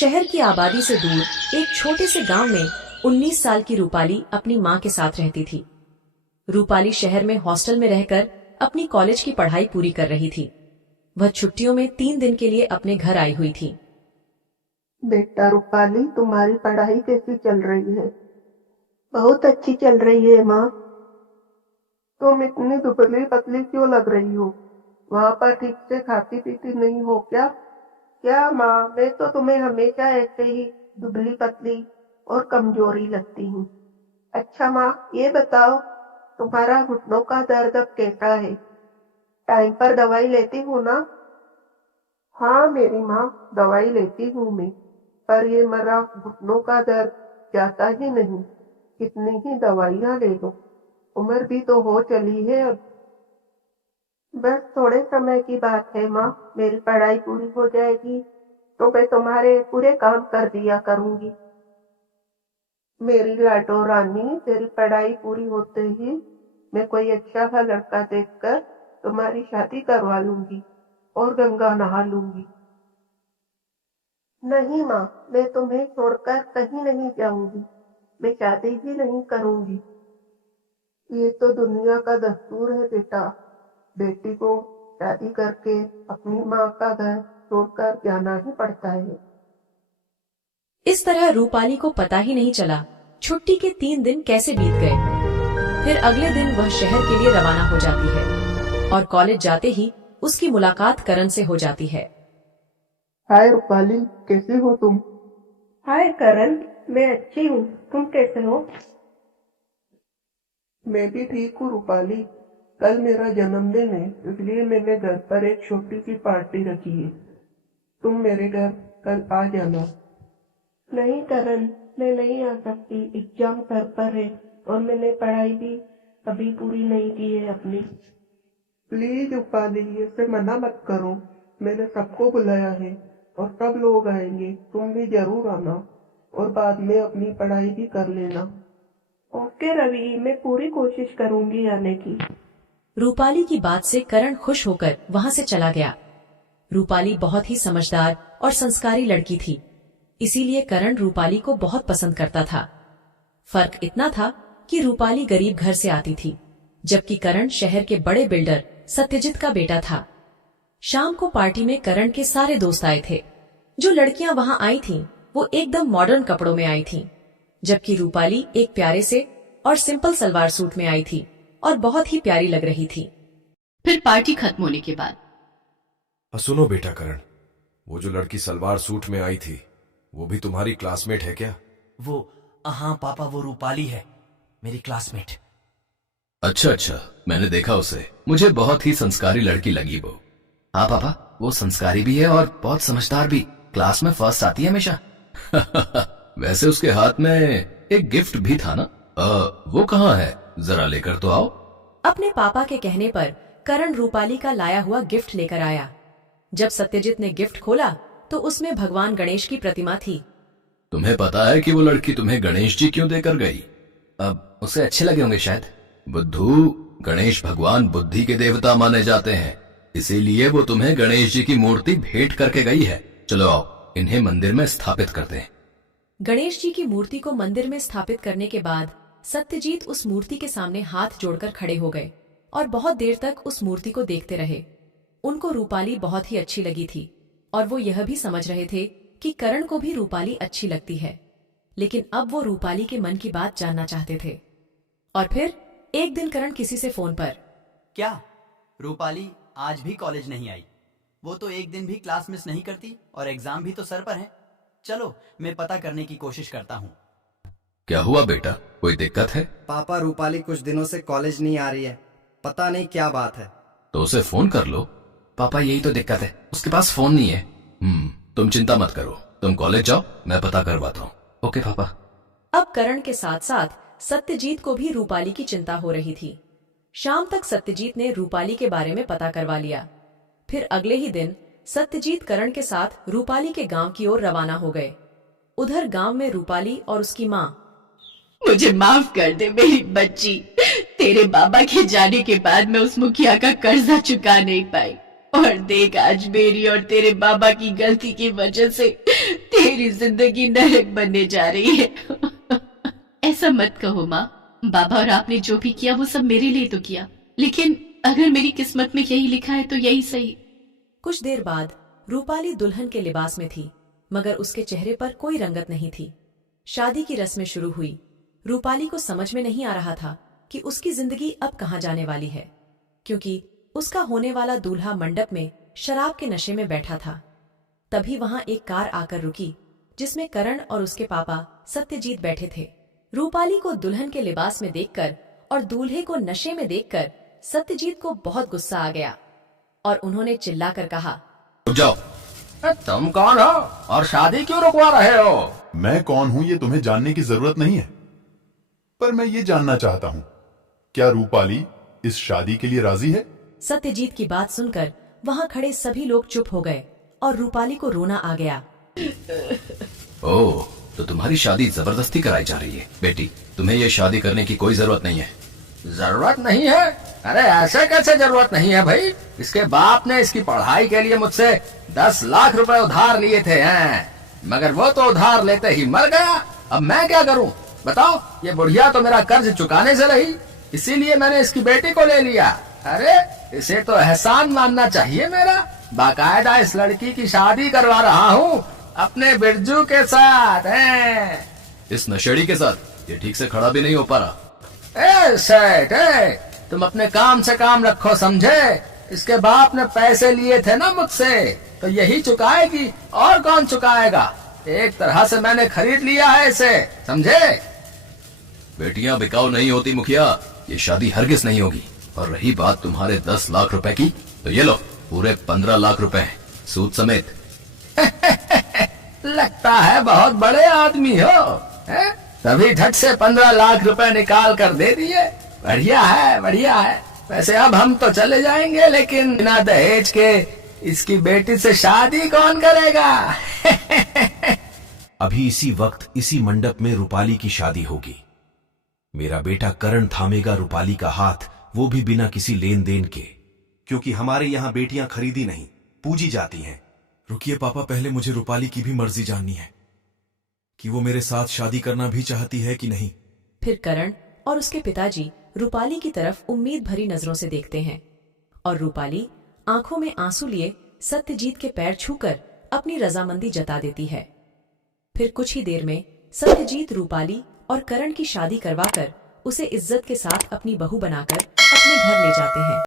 शहर की आबादी से दूर एक छोटे से गांव में 19 साल की रूपाली अपनी मां के साथ रहती थी। रूपाली शहर में हॉस्टल में रहकर अपनी कॉलेज की पढ़ाई पूरी कर रही थी। वह छुट्टियों में 3 दिन के लिए अपने घर आई हुई थी। बेटा रूपाली, तुम्हारी पढ़ाई कैसी चल रही है? बहुत अच्छी चल रही है माँ। तुम इतनी दुबली पतली क्यों लग रही हो? वहाँ पर ठीक से खाती पीती नहीं हो क्या? क्या माँ, मैं तो तुम्हें हमेशा ऐसे ही दुबली पतली और कमजोरी लगती हूँ। अच्छा माँ, ये बताओ, तुम्हारा घुटनों का दर्द अब कैसा है? टाइम पर दवाई लेती हो ना? हाँ मेरी माँ, दवाई लेती हूँ मैं, पर ये मेरा घुटनों का दर्द जाता ही नहीं। कितनी ही दवाइयाँ ले लो, उम्र भी तो हो चली है अब। बस थोड़े समय की बात है माँ, मेरी पढ़ाई पूरी हो जाएगी तो मैं तुम्हारे पूरे काम कर दिया करूँगी। मेरी लाडो रानी, तेरी पढ़ाई पूरी होते ही मैं कोई अच्छा सा लड़का देखकर तुम्हारी शादी करवा लूंगी और गंगा नहा लूंगी। नहीं माँ, मैं तुम्हें छोड़कर कहीं नहीं जाऊंगी। मैं शादी ही नहीं करूंगी। ये तो दुनिया का दस्तूर है बेटा। बेटी को शादी करके अपनी माँ का घर छोड़कर जाना ही पड़ता है। इस तरह रूपाली को पता ही नहीं चला छुट्टी के 3 दिन कैसे बीत गए। फिर अगले दिन वह शहर के लिए रवाना हो जाती है और कॉलेज जाते ही उसकी मुलाकात करण से हो जाती है। हाय रूपाली, कैसे हो तुम? हाय करण, मैं अच्छी हूँ, तुम कैसे हो? मैं भी ठीक हूँ रूपाली। कल मेरा जन्मदिन है, इसलिए मैंने घर पर एक छोटी सी पार्टी रखी है। तुम मेरे घर कल आ जाना। नहीं करण, मैं नहीं आ सकती। एग्जाम सर पर है और मैंने पढ़ाई भी अभी पूरी नहीं की है अपनी। प्लीज रूपाली, ऐसे मना मत करो। मैंने सबको बुलाया है और सब लोग आएंगे, तुम भी जरूर आना और बाद में अपनी पढ़ाई भी कर लेना। ओके रवि, मैं पूरी कोशिश करूंगी आने की। रूपाली की बात से करण खुश होकर वहां से चला गया। रूपाली बहुत ही समझदार और संस्कारी लड़की थी, इसीलिए करण रूपाली को बहुत पसंद करता था। फर्क इतना था कि रूपाली गरीब घर से आती थी, जबकि करण शहर के बड़े बिल्डर सत्यजीत का बेटा था। शाम को पार्टी में करण के सारे दोस्त आए थे। जो लड़कियां वहां आई थीं, वो एकदम मॉडर्न कपड़ों में आई थीं, जबकि रूपाली एक प्यारे से और सिंपल सलवार सूट में आई थी और बहुत ही प्यारी लग रही थी। फिर पार्टी खत्म होने के बाद, सुनो बेटा करण, वो जो लड़की सलवार सूट में आई थी, वो भी तुम्हारी क्लासमेट है क्या? हाँ पापा, वो रूपाली है, मेरी क्लासमेट। अच्छा, मैंने देखा उसे, मुझे बहुत ही संस्कारी लड़की लगी वो। हाँ पापा, वो संस्कारी भी है और बहुत समझदार भी, क्लास में फर्स्ट आती है हमेशा। वैसे उसके हाथ में एक गिफ्ट भी था ना? वो कहाँ है, जरा लेकर तो आओ। अपने पापा के कहने पर करण रूपाली का लाया हुआ गिफ्ट लेकर आया। जब सत्यजीत ने गिफ्ट खोला तो उसमें भगवान गणेश की प्रतिमा थी। तुम्हें पता है कि वो लड़की तुम्हें गणेश जी क्यों देकर गई? अब उसे अच्छे लगे होंगे शायद। बुद्धू, गणेश भगवान बुद्धि के देवता माने जाते हैं, इसीलिए वो तुम्हें गणेश जी की मूर्ति भेंट करके गई है। चलो आओ, इन्हें मंदिर में स्थापित करते हैं। गणेश जी की मूर्ति को मंदिर में स्थापित करने के बाद सत्यजीत उस मूर्ति के सामने हाथ जोड़कर खड़े हो गए और बहुत देर तक उस मूर्ति को देखते रहे। उनको रूपाली बहुत ही अच्छी लगी थी और वो यह भी समझ रहे थे कि करण को भी रूपाली अच्छी लगती है, लेकिन अब वो रूपाली के मन की बात जानना चाहते थे। और फिर एक दिन करण किसी से फोन पर, क्या रूपाली आज भी कॉलेज नहीं आई? वो तो एक दिन भी क्लास मिस नहीं करती और एग्जाम भी तो सर पर है। चलो मैं पता करने की कोशिश करता हूँ। क्या हुआ बेटा, कोई दिक्कत है? पापा, रूपाली कुछ दिनों से कॉलेज नहीं आ रही है, पता नहीं क्या बात है। तो उसे फोन कर लो। पापा यही तो दिक्कत है, उसके पास फोन नहीं है। तुम चिंता मत करो, तुम कॉलेज जाओ, मैं पता करवाता हूँ। ओके पापा। अब करण के साथ साथ सत्यजीत को भी रूपाली की चिंता हो रही थी। शाम तक सत्यजीत ने रूपाली के बारे में पता करवा लिया। फिर अगले ही दिन सत्यजीत करण के साथ रूपाली के गांव की ओर रवाना हो गए। उधर गांव में रूपाली और उसकी माँ, मुझे माफ कर दे मेरी बच्ची, तेरे बाबा के जाने के बाद मैं उस मुखिया का कर्जा चुका नहीं पाई, और देख आज मेरी और तेरे बाबा की गलती की वजह से तेरी जिंदगी नरक बनने जा रही है। ऐसा मत कहो माँ, बाबा और आपने जो भी किया वो सब मेरे लिए तो किया, लेकिन अगर मेरी किस्मत में यही लिखा है तो यही सही। कुछ देर बाद रूपाली दुल्हन के लिबास में थी, मगर उसके चेहरे पर कोई रंगत नहीं थी। शादी की रस्में शुरू हुई। रूपाली को समझ में नहीं आ रहा था कि उसकी जिंदगी अब कहाँ जाने वाली है, क्योंकि उसका होने वाला दूल्हा मंडप में शराब के नशे में बैठा था। तभी वहां एक कार आकर रुकी, जिसमें करण और उसके पापा सत्यजीत बैठे थे। रूपाली को दुल्हन के लिबास में देखकर और दूल्हे को नशे में देखकर सत्यजीत को बहुत गुस्सा आ गया और उन्होंने चिल्लाकर कहा, रुक जाओ, तुम कौन हो और शादी क्यों रुकवा रहे हो? मैं कौन हूं ये तुम्हें जानने की जरूरत नहीं है, पर मैं ये जानना चाहता हूं, क्या रूपाली इस शादी के लिए राजी है? सत्यजीत की बात सुनकर वहां खड़े सभी लोग चुप हो गए और रूपाली को रोना आ गया। ओह, तो तुम्हारी शादी जबरदस्ती कराई जा रही है। बेटी, तुम्हें ये शादी करने की कोई जरूरत नहीं है। जरूरत नहीं है? अरे ऐसे कैसे जरूरत नहीं है भाई? इसके बाप ने इसकी पढ़ाई के लिए मुझसे 10 लाख रुपए उधार लिए थे हैं, मगर वो तो उधार लेते ही मर गया। अब मैं क्या करूं बताओ? ये बुढ़िया तो मेरा कर्ज चुकाने से रही, इसीलिए मैंने इसकी बेटी को ले लिया। अरे इसे तो एहसान मानना चाहिए मेरा। बाकायदा इस लड़की की शादी करवा रहा हूँ अपने बिरजू के साथ हैं। इस नशेड़ी के साथ ये ठीक से खड़ा भी नहीं हो पा रहा। ए सेठ, तुम अपने काम से काम रखो, समझे? इसके बाप ने पैसे लिए थे ना मुझसे, तो यही चुकाएगी, और कौन चुकाएगा? एक तरह से मैंने खरीद लिया है इसे, समझे? बेटियां बिकाऊ नहीं होती मुखिया, ये शादी हरगिज नहीं होगी। और रही बात तुम्हारे 10 लाख रुपए की, तो ये लो पूरे 15 लाख रुपए सूद समेत। लगता है बहुत बड़े आदमी हो, हैं? तभी झट से 15 लाख रुपए निकाल कर दे दिए। बढ़िया है, बढ़िया है। वैसे अब हम तो चले जाएंगे, लेकिन बिना दहेज के इसकी बेटी से शादी कौन करेगा? अभी इसी वक्त इसी मंडप में रूपाली की शादी होगी। मेरा बेटा करण थामेगा रूपाली का हाथ, वो भी बिना किसी लेन देन के, क्योंकि हमारे यहाँ बेटियां खरीदी नहीं पूजी जाती हैं। रुकिए पापा, पहले मुझे रूपाली की भी मर्जी जाननी है कि वो मेरे साथ शादी करना भी चाहती है कि नहीं। फिर करण और उसके पिताजी रूपाली की तरफ उम्मीद भरी नजरों से देखते हैं और रूपाली आंखों में आंसू लिए सत्यजीत के पैर छूकर अपनी रजामंदी जता देती है। फिर कुछ ही देर में सत्यजीत रूपाली और करण की शादी करवाकर उसे इज्जत के साथ अपनी बहू बनाकर अपने घर ले जाते हैं।